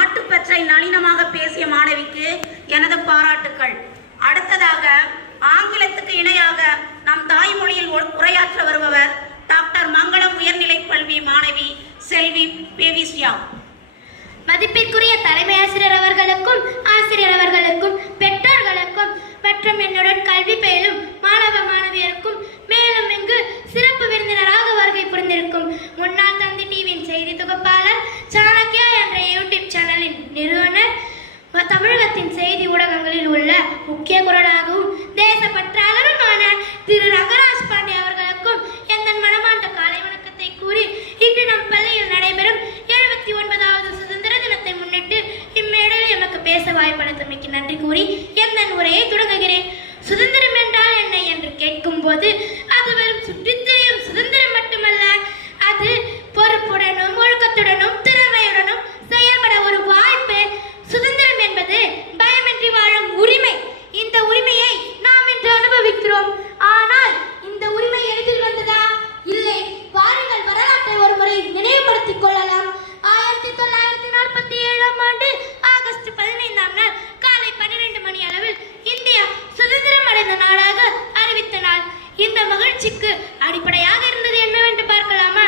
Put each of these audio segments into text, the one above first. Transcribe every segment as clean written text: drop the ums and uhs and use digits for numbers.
நாட்டுப்பற்றை நளினமாக பேசிய மாணவிக்கு எனது பாராட்டுக்கள். அடுத்ததாக ஆங்கிலத்துக்கு இணையாக நம் தாய்மொழியில் உரையாற்ற வருபவர் டாக்டர் மங்களம் உயர்நிலைக் கல்வி மாணவி செல்வி பேவிஸ்யா. மதிப்பிற்குரிய தலைமை ஆசிரியர் அவர்களுக்கும் ஆசிரியர் அவர்களுக்கும் பெற்றோர்களுக்கும் மற்றும் என்னுடன் கல்வி பயிலும் மாணவ மாணவியருக்கும் மேலும் இங்கு சிறப்பு விருந்தினராக வருகை புரிந்திருக்கும் முன்னாள் தந்தி டிவியின் செய்தி தொகுப்பாளர் சாணக்கியா என்ற யூடியூப் சேனலின் நிறுவனர், தமிழகத்தின் செய்தி ஊடகங்களில் உள்ள முக்கிய குரலாகவும் தேசப்பற்றாளருமான திரு ரங்கராஜ் பாண்டே அவர்களுக்கும் எங்கள் மனமார்ந்த காலை வணக்கத்தை கூறி இன்று நம் பள்ளியில் நடைபெறும் 79வது சுதந்திர தினத்தை முன்னிட்டு இம்மேடையில் எமக்கு பேச வாய்ப்பளித்தமைக்கு நன்றி கூறி என் உரையை தொடங்குகிறேன். சுதந்திரம் என்றால் என்ன என்று கேட்கும் போது அது வெறும் சுற்றித் திரியும் சுதந்திரம் மட்டுமல்ல, அது பொறுப்புடனும் ஒழுக்கத்துடனும் திறமையுடனும் செயல்பட ஒரு வாய்ப்பு. சுதந்திரம் என்பது பயமின்றி வாழும் உரிமை. இந்த உரிமையை நாம் இன்று அனுபவிக்கிறோம். ஆனால் இந்த உரிமை எளிதில் வந்ததா? இல்லை. வாருங்கள் வரலாற்றை ஒரு முறை நினைவுபடுத்திக் கொள்ளலாம். 1947ஆம் ஆண்டு ஆகஸ்ட் 15ஆம் நாள் காலை 12 மணி அளவில் இந்தியா சுதந்திரம் அடைந்த நாடாக அறிவித்த நாள். இந்த மகிழ்ச்சிக்கு அடிப்படையாக இருந்தது என்னவென்று பார்க்கலாமா?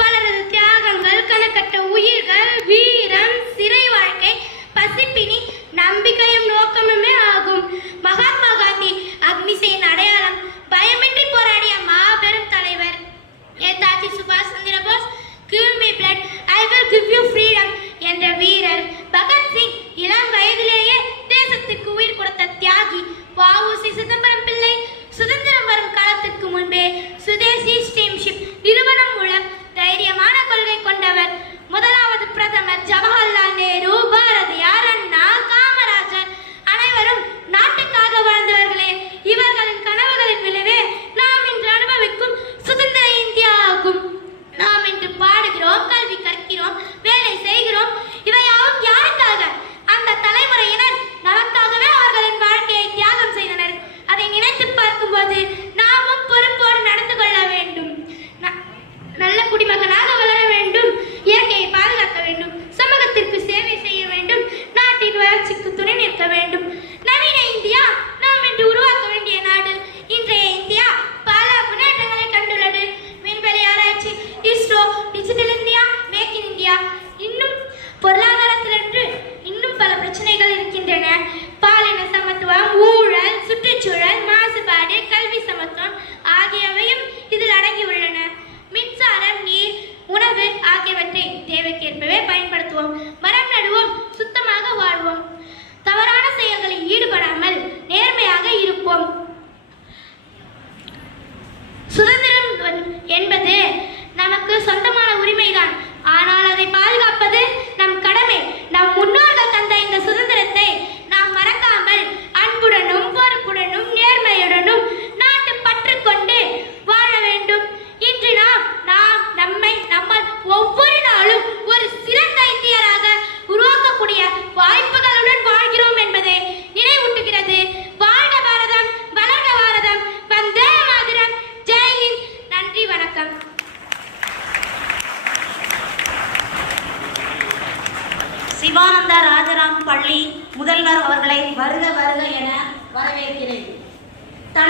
பலரது தியாகங்கள், கணக்கற்ற உயிர்கள், வீரம், சிறை வாழ்க்கை, பசிப்பினி, நம்பிக்கையும் நோக்கமுமே ஆகும். மகாத்மா காந்தி அக்னிசேன் அடையாளம், பயமின்றி போராடிய மாபெரும் தலைவர். நேதாஜி சுபாஷ் Chandra Bose, give me blood, I will give you freedom என்ற வீரர். பகத்சிங் இளம் வயதிலேயே தேசத்துக்கு உயிர் கொடுத்த தியாகி. வ.உ.சி. சிதம்பரம் பிள்ளை சுதந்திரம் வரும் காலத்திற்கு முன்பே சுதேசி ஸ்டீம்ஷிப் நிறுவனம் மூலம் தைரியமான கொள்கை கொண்டவர். முதலாவது பிரதமர் ஜவஹர்லால் நேரு, பாரதியார், அண்ணா, காமராஜர் அனைவரும் நாட்டுக்காக வாழ்ந்தவர்களே. இவர்களின் கனவுகளின் விளைவே நாம் இன்று அனுபவிக்கும் சுதந்திர இந்தியா ஆகும். நாம் இன்று பாடுகிறோம், கல்வி கற்கிறோம், வேலை செய்கிறோம். இவையாவும் யாருக்காக? அந்த தலைமுறையினர் நமக்காகவே அவர்களின் வாழ்க்கையை தியாகம் செய்தனர். அதை நினைத்து பார்க்கும்போது நாமும் பொறுப்போடு நடந்து கொள்ள வேண்டும். நல்ல குடிமகனாக வளர வேண்டும், இயற்கையை பாதுகாக்க வேண்டும், சமூகத்திற்கு சேவை செய்ய வேண்டும், நாட்டின் வளர்ச்சிக்கு துணை நிற்க வேண்டும். நவீன இந்தியா நாம் இன்று உருவாக்க வேண்டிய நாடு. இன்றைய இந்தியா பல முன்னேற்றங்களை கண்டுள்ளது. விண்வெளி ஆராய்ச்சி, ISRO, digital India, make in India, இன்னும் பொருளாதாரத்திற்கு இன்னும் பல பிரச்சனைகள் இருக்கின்றன. பாலின சமத்துவம், ஊழல், சுற்றுச்சூழல் மாசுபாடு, கல்வி சமத்துவம் ஆகியவையும் இதில் அடங்கியுள்ளன. மின்சாரம், நீர், உணவு ஆகியவற்றை தேவைக்கேற்பவே பயன்படுத்துவோம். மரம் நடுவோம், சுத்தமாக வாழ்வோம். தவறான செயல்களில் ஈடுபடாமல் நேர்மையாக இருப்போம். சுதந்திரம் என்பது நமக்கு சொந்தமான உரிமைதான். ஆனால் அதை பாதுகாப்பது நம் கடமை. நம் முன்னோர்கள் தந்த இந்த சுதந்திரத்தை நாம் மறக்காமல் அன்புடனும் பொறுப்புடனும் நேர்மையுடனும் நாட்டு பற்று கொண்டு வாழ வேண்டும். இன்று நம்மால் ஒவ்வொரு நாளும் ஒரு சிறந்த இந்தியராக உருவாக்கக்கூடிய வாய்ப்புகளுடன் வாழ்கிறோம் என்பதை நினைவூட்டுகிறது. வாழ்க பாரதம், வளர்க பாரதம், வந்தே மாதரம், ஜெய் ஹிந்த். நன்றி, வணக்கம். சிவானந்தா ராஜாராம் பள்ளி முதல்வர் அவர்களை வருக வருக என வரவேற்கிறேன்.